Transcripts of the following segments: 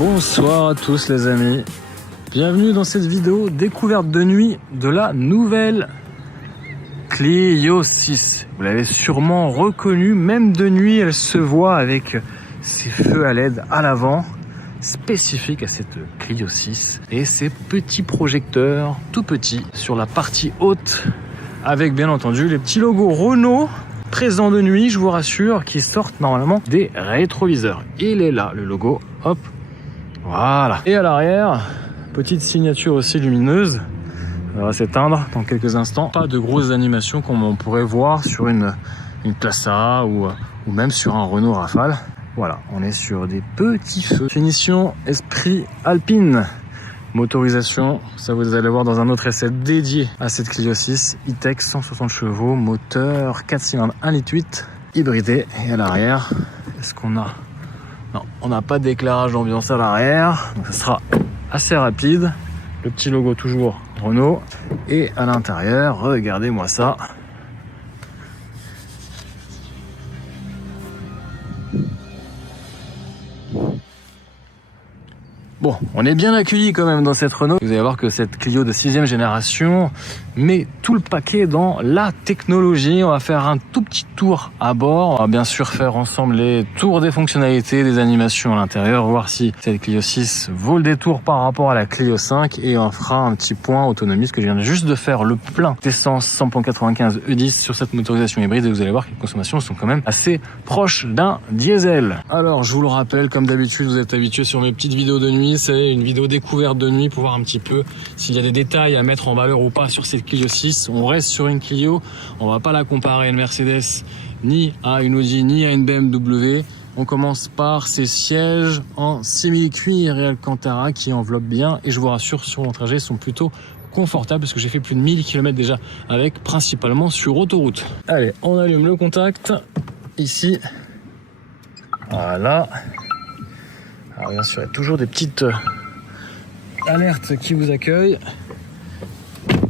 Bonsoir à tous les amis, bienvenue dans cette vidéo découverte de nuit de la nouvelle Clio 6. Vous l'avez sûrement reconnue, même de nuit elle se voit avec ses feux à LED à l'avant, spécifiques à cette Clio 6, et ses petits projecteurs tout petits sur la partie haute, avec bien entendu les petits logos Renault présents de nuit, je vous rassure, qui sortent normalement des rétroviseurs. Il est là le logo, hop. Voilà. Et à l'arrière, petite signature aussi lumineuse. Elle va s'éteindre dans quelques instants. Pas de grosses animations comme on pourrait voir sur une Classe A ou même sur un Renault Rafale. Voilà, on est sur des petits feux. Finition esprit alpine. Motorisation, ça vous allez voir dans un autre essai dédié à cette Clio 6. E-Tech 160 chevaux, moteur 4 cylindres 1,8 litre, hybridé. Et à l'arrière, est-ce qu'on a... Non, on n'a pas d'éclairage d'ambiance à l'arrière, donc ce sera assez rapide. Le petit logo toujours Renault. Et à l'intérieur, regardez-moi ça. Bon, on est bien accueillis quand même dans cette Renault. Vous allez voir que cette Clio de 6e génération met tout le paquet dans la technologie. On va faire un tout petit tour à bord. On va bien sûr faire ensemble les tours des fonctionnalités, des animations à l'intérieur, voir si cette Clio 6 vaut le détour par rapport à la Clio 5. Et on fera un petit point autonomie, parce que je viens juste de faire le plein d'essence 100.95 E10 sur cette motorisation hybride. Et vous allez voir que les consommations sont quand même assez proches d'un diesel. Alors, je vous le rappelle, comme d'habitude, vous êtes habitués sur mes petites vidéos de nuit. C'est une vidéo découverte de nuit pour voir un petit peu s'il y a des détails à mettre en valeur ou pas sur cette Clio 6. On reste sur une Clio, on va pas la comparer à une Mercedes, ni à une Audi, ni à une BMW. On commence par ces sièges en simili-cuir et Alcantara qui enveloppent bien, et je vous rassure, sur mon trajet, sont plutôt confortables parce que j'ai fait plus de 1000 km déjà avec, principalement sur autoroute. Allez, on allume le contact ici. Voilà. Alors bien sûr, il y a toujours des petites alertes qui vous accueillent.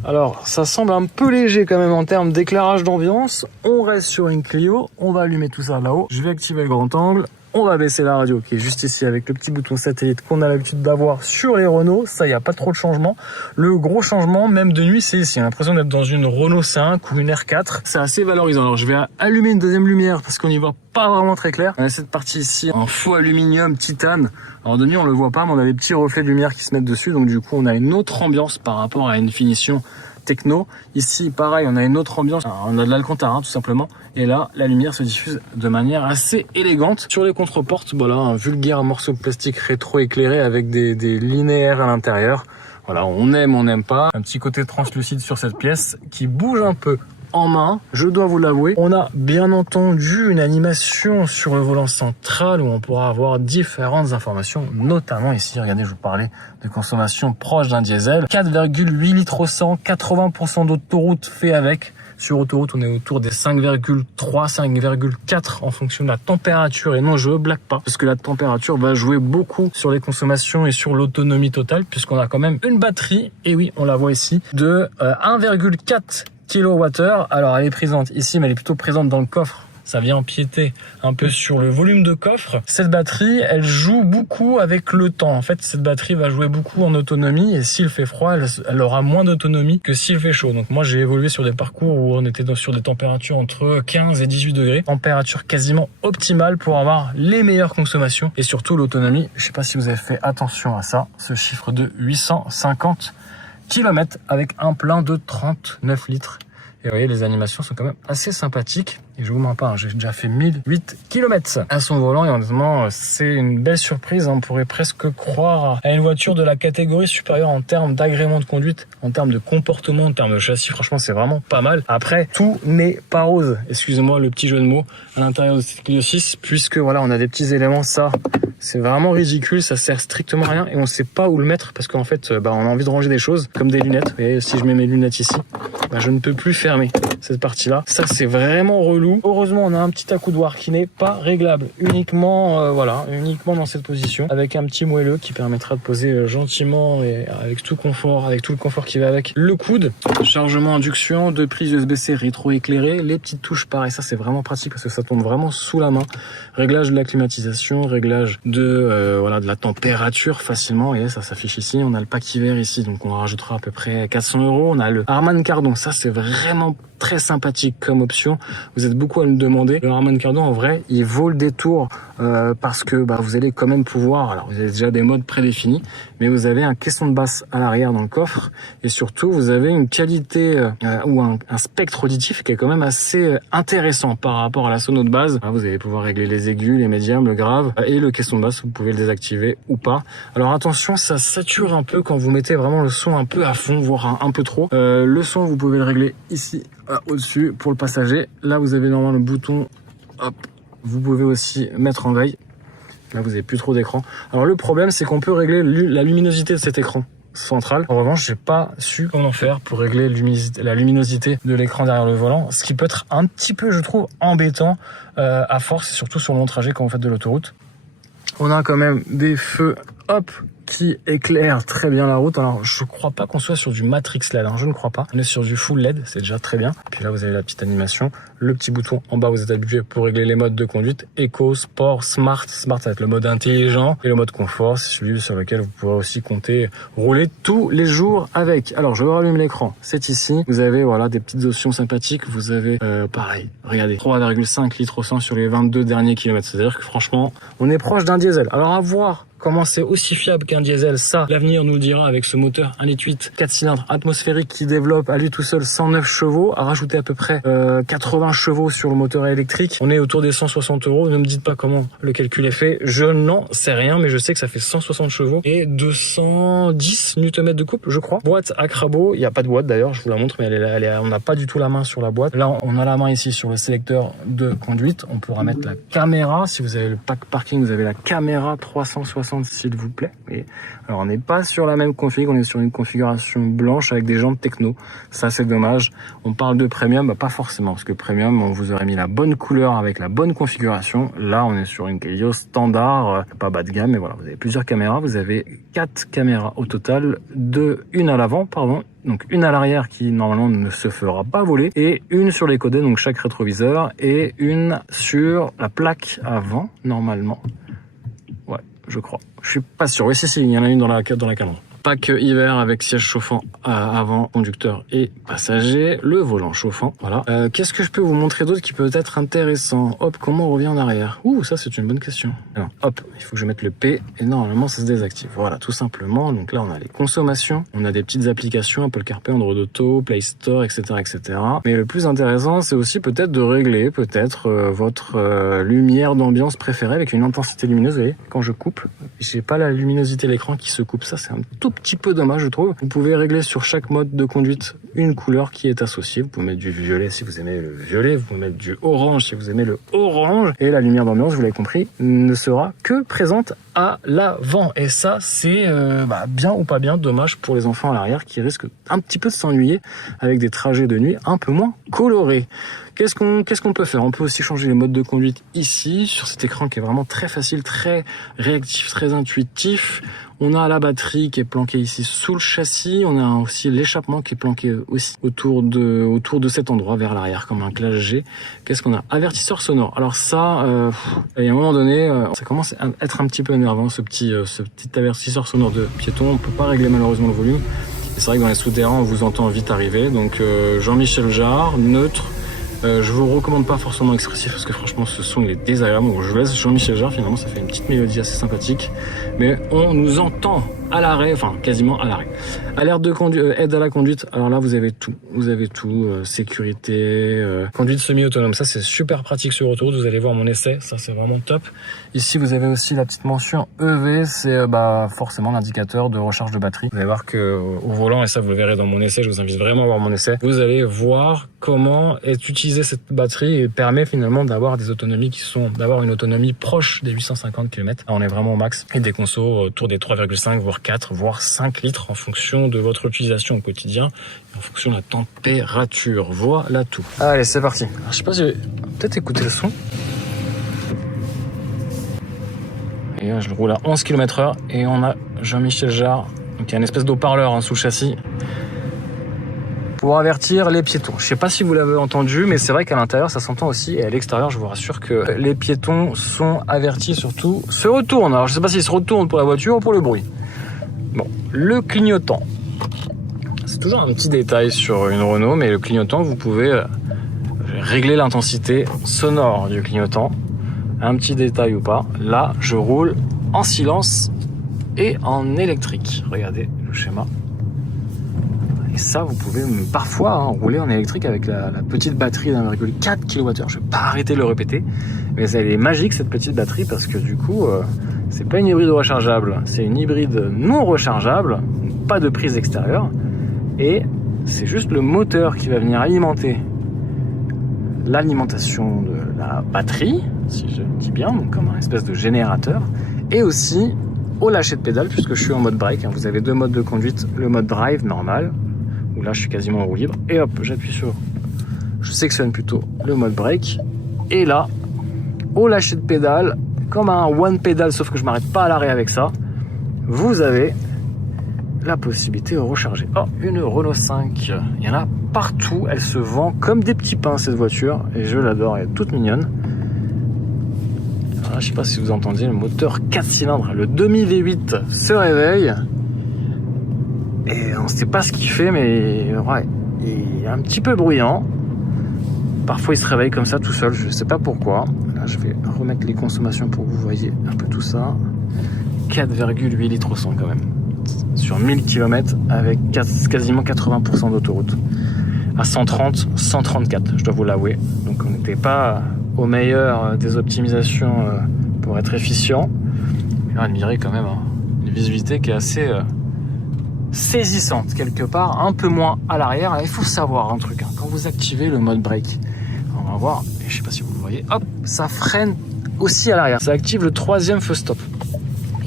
Alors, ça semble un peu léger quand même en termes d'éclairage d'ambiance. On reste sur une Clio, on va allumer tout ça là-haut. Je vais activer le grand angle. On va baisser la radio qui est juste ici avec le petit bouton satellite qu'on a l'habitude d'avoir sur les Renault. Ça, il n'y a pas trop de changement. Le gros changement, même de nuit, c'est ici. On a l'impression d'être dans une Renault 5 ou une R4. C'est assez valorisant. Alors, je vais allumer une deuxième lumière parce qu'on n'y voit pas vraiment très clair. On a cette partie ici en faux aluminium titane. Alors, de nuit, on le voit pas, mais on a des petits reflets de lumière qui se mettent dessus. Donc, du coup, on a une autre ambiance par rapport à une finition techno. Ici, pareil, on a une autre ambiance. Alors, on a de l'Alcantara, tout simplement. Et là, la lumière se diffuse de manière assez élégante. Sur les contreportes, voilà, un vulgaire morceau de plastique rétro-éclairé avec des linéaires à l'intérieur. Voilà, on aime, on n'aime pas. Un petit côté translucide sur cette pièce qui bouge un peu en main, je dois vous l'avouer. On a bien entendu une animation sur le volant central où on pourra avoir différentes informations, notamment ici, regardez, je vous parlais de consommation proche d'un diesel. 4,8 litres au 100, 80% d'autoroute fait avec. Sur autoroute, on est autour des 5,3, 5,4 en fonction de la température. Et non, je ne blague pas, parce que la température va jouer beaucoup sur les consommations et sur l'autonomie totale, puisqu'on a quand même une batterie, et oui, on la voit ici, de 1,4 kWh. Alors, elle est présente ici, mais elle est plutôt présente dans le coffre. Ça vient empiéter un peu sur le volume de coffre. Cette batterie, elle joue beaucoup avec le temps. En fait, cette batterie va jouer beaucoup en autonomie, et s'il fait froid, elle aura moins d'autonomie que s'il fait chaud. Donc moi, j'ai évolué sur des parcours où on était sur des températures entre 15 et 18 degrés. Température quasiment optimale pour avoir les meilleures consommations et surtout l'autonomie. Je ne sais pas si vous avez fait attention à ça, ce chiffre de 850 km avec un plein de 39 litres. Et vous voyez, les animations sont quand même assez sympathiques. Et je vous mens pas, hein, j'ai déjà fait 1008 km à son volant. Et honnêtement, c'est une belle surprise. On pourrait presque croire à une voiture de la catégorie supérieure en termes d'agrément de conduite, en termes de comportement, en termes de châssis. Franchement, c'est vraiment pas mal. Après, tout n'est pas rose. Excusez-moi le petit jeu de mots à l'intérieur de cette Clio 6, puisque voilà, on a des petits éléments. Ça, c'est vraiment ridicule. Ça sert strictement à rien et on sait pas où le mettre parce qu'en fait, on a envie de ranger des choses comme des lunettes. Vous voyez, si je mets mes lunettes ici, je ne peux plus fermer. cette partie-là. Ça, c'est vraiment relou. Heureusement, on a un petit accoudoir qui n'est pas réglable. Uniquement, voilà, uniquement dans cette position, avec un petit moelleux qui permettra de poser gentiment et avec tout confort, avec tout le confort qui va avec le coude. Chargement induction, 2 prises USB-C rétro-éclairées, les petites touches, pareil, ça c'est vraiment pratique parce que ça tombe vraiment sous la main. Réglage de la climatisation, réglage de voilà, de la température facilement, et ça s'affiche ici. On a le pack hiver ici, donc on rajoutera à peu près 400 €. On a le Harman Kardon, ça c'est vraiment très sympathique comme option. Vous êtes beaucoup à me demander. Le Harman Kardon, en vrai, il vaut le détour parce que vous allez quand même pouvoir, alors vous avez déjà des modes prédéfinis, mais vous avez un caisson de basse à l'arrière dans le coffre, et surtout vous avez une qualité ou un spectre auditif qui est quand même assez intéressant par rapport à la sono de base. Vous allez pouvoir régler les aigus, les médiums, le grave, et le caisson de basse, vous pouvez le désactiver ou pas. Alors attention, ça sature un peu quand vous mettez vraiment le son un peu à fond, voire un peu trop. Le son, vous pouvez le régler ici au-dessus pour le passager. Là, vous avez normalement le bouton, hop. Vous pouvez aussi mettre en veille. Là, vous n'avez plus trop d'écran. Alors, le problème, c'est qu'on peut régler la luminosité de cet écran central. En revanche, j'ai pas su comment faire pour régler la luminosité de l'écran derrière le volant, ce qui peut être un petit peu, je trouve, embêtant à force, et surtout sur le long trajet quand vous faites de l'autoroute. On a quand même des feux, hop, qui éclaire très bien la route. Alors, je crois pas qu'on soit sur du Matrix LED, hein, je ne crois pas. On est sur du full LED, c'est déjà très bien. Puis là, vous avez la petite animation, le petit bouton en bas, vous êtes habitué pour régler les modes de conduite, Eco, Sport, Smart. Smart, ça va être le mode intelligent, et le mode confort, c'est celui sur lequel vous pourrez aussi compter rouler tous les jours avec. Alors, je rallume l'écran, c'est ici. Vous avez, voilà, des petites options sympathiques. Vous avez, pareil, regardez, 3,5 litres au 100 sur les 22 derniers kilomètres. C'est-à-dire que franchement, on est proche d'un diesel. Alors, à voir comment c'est aussi fiable qu'un diesel, ça, l'avenir nous le dira avec ce moteur 1,8 litre 4 cylindres atmosphérique qui développe à lui tout seul 109 chevaux, à rajouter à peu près 80 chevaux sur le moteur électrique. On est autour des 160 €. Ne me dites pas comment le calcul est fait. Je n'en sais rien, mais je sais que ça fait 160 chevaux et 210 Nm de couple, je crois. Boîte à Crabo. Il n'y a pas de boîte d'ailleurs, je vous la montre, mais on n'a pas du tout la main sur la boîte. Là, on a la main ici sur le sélecteur de conduite. On pourra mettre la caméra. Si vous avez le pack parking, vous avez la caméra 360, s'il vous plaît. Et alors, on n'est pas sur la même config, on est sur une configuration blanche avec des jantes techno. Ça, c'est dommage. On parle de premium, pas forcément, parce que premium, on vous aurait mis la bonne couleur avec la bonne configuration. Là, on est sur une Clio standard, pas bas de gamme, mais voilà, vous avez plusieurs caméras. Vous avez 4 caméras au total, une à l'avant, pardon. Donc une à l'arrière qui normalement ne se fera pas voler, et une sur les côtés, donc chaque rétroviseur, et une sur la plaque avant, normalement. Ouais, je crois. Je suis pas sûr. Oui, si, il y en a une dans la calandre. Pack hiver avec siège chauffant avant, conducteur et passager, le volant chauffant, voilà. Qu'est-ce que je peux vous montrer d'autre qui peut être intéressant? Hop, comment on revient en arrière? Ça c'est une bonne question. Alors, hop, il faut que je mette le P, et normalement ça se désactive. Voilà, tout simplement. Donc là on a les consommations, on a des petites applications, Apple CarPlay, Android Auto, Play Store, etc., etc. Mais le plus intéressant, c'est aussi peut-être de régler votre lumière d'ambiance préférée avec une intensité lumineuse. Vous voyez, quand je coupe, j'ai pas la luminosité de l'écran qui se coupe. Ça, c'est un tout petit peu dommage, je trouve. Vous pouvez régler sur chaque mode de conduite une couleur qui est associée. Vous pouvez mettre du violet si vous aimez le violet, vous pouvez mettre du orange si vous aimez le orange, et la lumière d'ambiance, vous l'avez compris, ne sera que présente à l'avant. Et ça, c'est bien ou pas bien, dommage pour les enfants à l'arrière qui risquent un petit peu de s'ennuyer avec des trajets de nuit un peu moins colorés. Qu'est-ce qu'on peut faire? On peut aussi changer les modes de conduite ici, sur cet écran qui est vraiment très facile, très réactif, très intuitif. On a la batterie qui est planquée ici sous le châssis. On a aussi l'échappement qui est planqué aussi autour de cet endroit vers l'arrière, comme un classe G. Qu'est-ce qu'on a? Avertisseur sonore. Alors ça, il y a un moment donné, ça commence à être un petit peu énervant, ce petit avertisseur sonore de piéton. On peut pas régler malheureusement le volume. Et c'est vrai que dans les souterrains, on vous entend vite arriver. Donc Jean-Michel Jarre, neutre. Je vous recommande pas forcément expressif parce que franchement ce son il est désagréable. Donc je laisse Jean-Michel Jarre, finalement ça fait une petite mélodie assez sympathique. Mais on nous entend à l'arrêt, enfin quasiment à l'arrêt. Alerte de conduite, aide à la conduite. Alors là vous avez tout. Vous avez tout, sécurité, conduite semi-autonome. Ça c'est super pratique sur autoroute. Vous allez voir mon essai, ça c'est vraiment top. Ici vous avez aussi la petite mention EV, c'est forcément l'indicateur de recharge de batterie. Vous allez voir que au volant, et ça vous le verrez dans mon essai, je vous invite vraiment à voir mon essai. Vous allez voir comment est utilisé utiliser cette batterie permet finalement d'avoir des autonomies d'avoir une autonomie proche des 850 km. Là, on est vraiment au max et des consos autour des 3,5 voire 4 voire 5 litres en fonction de votre utilisation au quotidien et en fonction de la température. Voilà tout. Allez, c'est parti. Alors, je sais pas si peut-être écouter le son. Et là, je roule à 11 km/h et on a Jean-Michel Jarre, donc il y a une espèce d'eau-parleur sous le châssis pour avertir les piétons. Je sais pas si vous l'avez entendu, mais c'est vrai qu'à l'intérieur ça s'entend aussi, et à l'extérieur je vous rassure que les piétons sont avertis, surtout se retournent. Alors je sais pas s'ils se retournent pour la voiture ou pour le bruit. Bon, le clignotant. C'est toujours un petit détail sur une Renault, mais le clignotant, vous pouvez régler l'intensité sonore du clignotant. Un petit détail ou pas. Là, je roule en silence et en électrique. Regardez le schéma. Et ça, vous pouvez parfois rouler en électrique avec la petite batterie d'1,4 kWh. Je ne vais pas arrêter de le répéter, mais elle est magique cette petite batterie parce que du coup, c'est pas une hybride rechargeable, c'est une hybride non rechargeable, pas de prise extérieure, et c'est juste le moteur qui va venir alimenter l'alimentation de la batterie, si je le dis bien, donc comme un espèce de générateur, et aussi au lâcher de pédale, puisque je suis en mode break. Vous avez deux modes de conduite, le mode drive normal, où là je suis quasiment en roue libre, et hop, j'appuie sur, je sélectionne plutôt le mode break, et là, au lâcher de pédale, comme un one pédale, sauf que je m'arrête pas à l'arrêt avec ça, vous avez la possibilité de recharger. Oh, une Renault 5, il y en a partout, elle se vend comme des petits pains cette voiture, et je l'adore, elle est toute mignonne. Alors là, je sais pas si vous entendiez, le moteur 4 cylindres, le demi V8 se réveille, et on sait pas ce qu'il fait, mais ouais, il est un petit peu bruyant. Parfois il se réveille comme ça tout seul, je sais pas pourquoi. Là je vais remettre les consommations pour que vous voyez un peu tout ça. 4,8 litres au 100 quand même. Sur 1000 km avec quasiment 80% d'autoroute. À 130, 134, je dois vous l'avouer. Donc on n'était pas au meilleur des optimisations pour être efficient. Mais là, admirez quand même une visibilité qui est assez saisissante quelque part, un peu moins à l'arrière. Il faut savoir un truc, quand vous activez le mode brake, on va voir, et je sais pas si vous le voyez, hop, ça freine aussi à l'arrière. Ça active le troisième feu stop.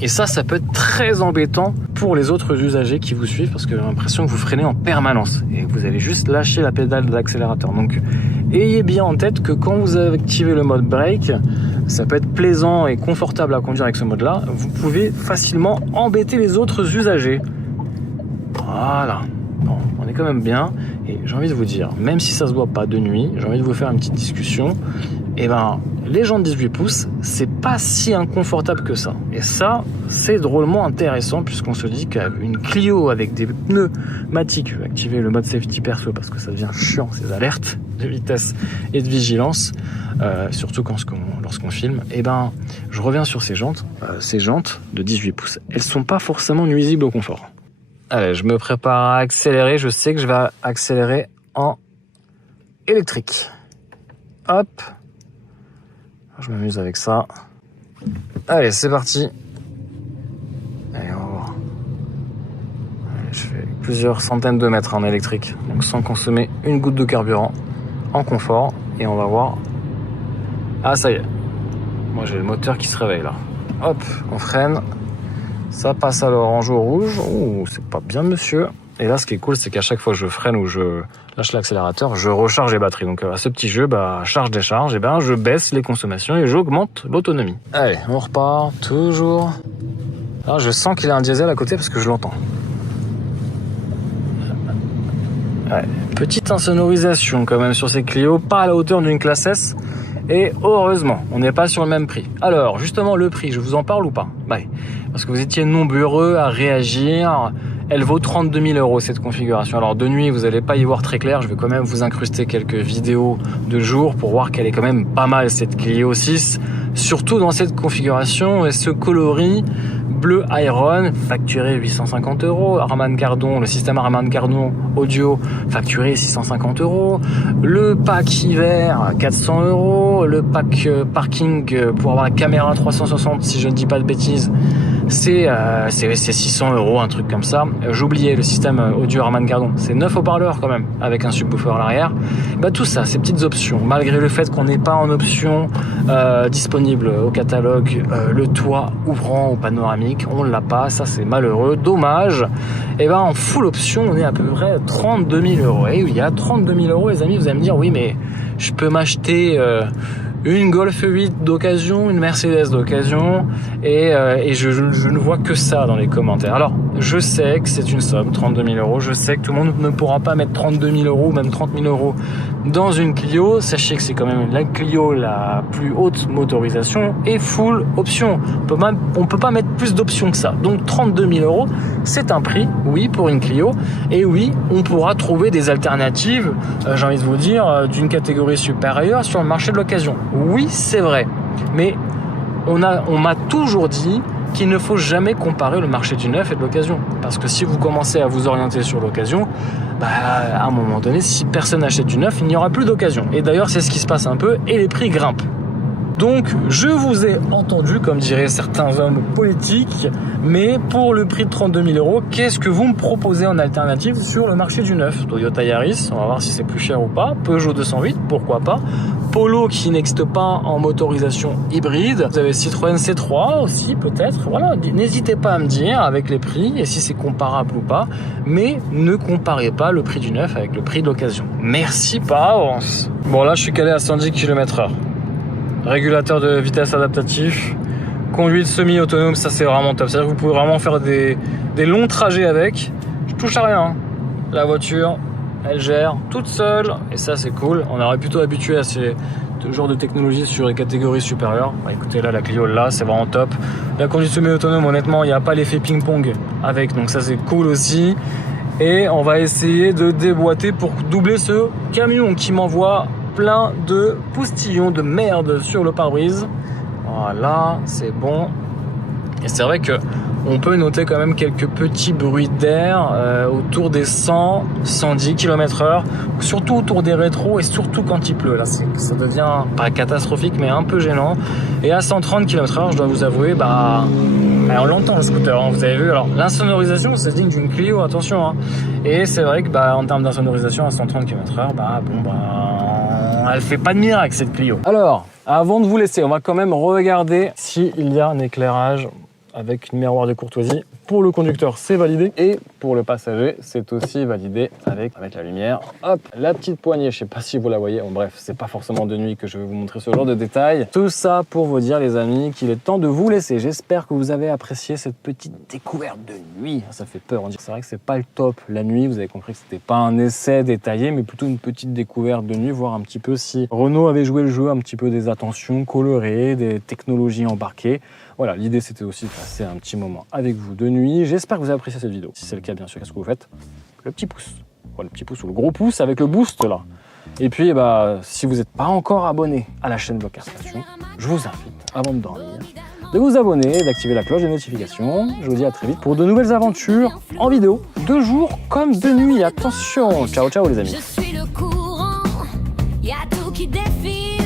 Et ça peut être très embêtant pour les autres usagers qui vous suivent parce que j'ai l'impression que vous freinez en permanence et vous allez juste lâcher la pédale de l'accélérateur. Donc, ayez bien en tête que quand vous activez le mode brake, ça peut être plaisant et confortable à conduire avec ce mode-là. Vous pouvez facilement embêter les autres usagers. Voilà. Bon, on est quand même bien. Et j'ai envie de vous dire, même si ça se voit pas de nuit, j'ai envie de vous faire une petite discussion. Et ben, les jantes 18 pouces, c'est pas si inconfortable que ça. Et ça, c'est drôlement intéressant puisqu'on se dit qu'une Clio avec des pneumatiques, je vais activer le mode safety perso parce que ça devient chiant, ces alertes de vitesse et de vigilance, surtout lorsqu'on filme. Et ben, je reviens sur ces jantes de 18 pouces. Elles sont pas forcément nuisibles au confort. Allez, je me prépare à accélérer. Je sais que je vais accélérer en électrique. Hop. Je m'amuse avec ça. Allez, c'est parti. Allez, on va voir. Allez, je fais plusieurs centaines de mètres en électrique, donc sans consommer une goutte de carburant, en confort. Et on va voir. Ah, ça y est. Moi, j'ai le moteur qui se réveille là. Hop, on freine. Ça passe à l'orange au rouge. Ouh, c'est pas bien, monsieur. Et là, ce qui est cool, c'est qu'à chaque fois que je freine ou je lâche l'accélérateur, je recharge les batteries. Donc, à ce petit jeu, charge-décharge, et ben, je baisse les consommations et j'augmente l'autonomie. Allez, on repart, toujours. Alors, je sens qu'il y a un diesel à côté parce que je l'entends. Ouais, petite insonorisation quand même sur ces Clio, pas à la hauteur d'une classe S. Et heureusement, on n'est pas sur le même prix. Alors, justement, le prix, je vous en parle ou pas? Ouais, parce que vous étiez nombreux à réagir. Elle vaut 32 000 € cette configuration. Alors de nuit, vous n'allez pas y voir très clair. Je vais quand même vous incruster quelques vidéos de jour pour voir qu'elle est quand même pas mal cette Clio 6. Surtout dans cette configuration et ce coloris bleu Iron, facturé 850 €. Harman Kardon, le système Harman Kardon audio, facturé 650 €. Le pack hiver, 400 €. Le pack parking pour avoir la caméra 360, si je ne dis pas de bêtises, c'est 600 €, un truc comme ça. J'oubliais le système audio Harman Kardon, c'est 9 haut-parleurs quand même, avec un subwoofer à l'arrière. Bah, tout ça, ces petites options, malgré le fait qu'on n'ait pas en option disponible au catalogue le toit ouvrant au panoramique, on l'a pas, ça c'est malheureux, dommage. Et ben en full option, on est à peu près 32 000 €. Et il y a 32 000 € les amis, vous allez me dire, oui mais je peux m'acheter une Golf 8 d'occasion, une Mercedes d'occasion, et je ne vois que ça dans les commentaires. Alors, je sais que c'est une somme, 32 000 €, je sais que tout le monde ne pourra pas mettre 32 000 € ou même 30 000 € dans une Clio. Sachez que c'est quand même la Clio la plus haute motorisation et full option. On peut pas mettre plus d'options que ça. Donc 32 000 €, c'est un prix, oui, pour une Clio. Et oui, on pourra trouver des alternatives, j'ai envie de vous dire, d'une catégorie supérieure sur le marché de l'occasion. Oui, c'est vrai. Mais on m'a toujours dit qu'il ne faut jamais comparer le marché du neuf et de l'occasion. Parce que si vous commencez à vous orienter sur l'occasion, bah, à un moment donné, si personne n'achète du neuf, il n'y aura plus d'occasion. Et d'ailleurs, c'est ce qui se passe un peu, et les prix grimpent. Donc, je vous ai entendu, comme diraient certains hommes politiques, mais pour le prix de 32 000 €, qu'est-ce que vous me proposez en alternative sur le marché du neuf? Toyota Yaris, on va voir si c'est plus cher ou pas. Peugeot 208, pourquoi pas. Polo qui n'existe pas en motorisation hybride. Vous avez Citroën C3 aussi, peut-être. Voilà, n'hésitez pas à me dire avec les prix et si c'est comparable ou pas. Mais ne comparez pas le prix du neuf avec le prix de l'occasion. Merci par avance. Bon, là, je suis calé à 110 km/h. Régulateur de vitesse adaptatif, conduite semi-autonome, ça c'est vraiment top. C'est-à-dire que vous pouvez vraiment faire des longs trajets avec. Je touche à rien. La voiture, elle gère toute seule et ça c'est cool. On aurait plutôt habitué à ce genre de technologie sur les catégories supérieures. Bah, écoutez, là la Clio, là c'est vraiment top. La conduite semi-autonome, honnêtement, il n'y a pas l'effet ping-pong avec, donc ça c'est cool aussi. Et on va essayer de déboîter pour doubler ce camion qui m'envoie plein de poustillons de merde sur le pare-brise. Voilà, c'est bon. Et c'est vrai que on peut noter quand même quelques petits bruits d'air autour des 100-110 km/h, surtout autour des rétros et surtout quand il pleut. Là, ça devient pas catastrophique, mais un peu gênant. Et à 130 km/h, je dois vous avouer, on l'entend le scooter, hein, vous avez vu. Alors l'insonorisation, c'est digne d'une Clio, attention. Hein. Et c'est vrai que en termes d'insonorisation à 130 km/h, elle fait pas de miracle cette Clio. Alors, avant de vous laisser, on va quand même regarder s'il y a un éclairage avec une miroir de courtoisie. Pour le conducteur, c'est validé. Et pour le passager, c'est aussi validé avec la lumière. Hop, la petite poignée, je sais pas si vous la voyez. Bon, bref, c'est pas forcément de nuit que je vais vous montrer ce genre de détails. Tout ça pour vous dire, les amis, qu'il est temps de vous laisser. J'espère que vous avez apprécié cette petite découverte de nuit. Ça fait peur, on dit. C'est vrai que c'est pas le top la nuit. Vous avez compris que c'était pas un essai détaillé, mais plutôt une petite découverte de nuit, voir un petit peu si Renault avait joué le jeu, un petit peu des attentions colorées, des technologies embarquées. Voilà, l'idée c'était aussi de passer un petit moment avec vous de nuit. J'espère que vous avez apprécié cette vidéo. Si c'est le cas, bien sûr, qu'est-ce que vous faites? Le petit pouce. Voilà, le petit pouce ou le gros pouce avec le boost là. Et puis, si vous n'êtes pas encore abonné à la chaîne Blocker Station, je vous invite, avant de dormir, de vous abonner, d'activer la cloche de notification. Je vous dis à très vite pour de nouvelles aventures en vidéo, de jour comme de nuit. Attention, ciao ciao les amis. Je suis le courant, y a tout qui défile.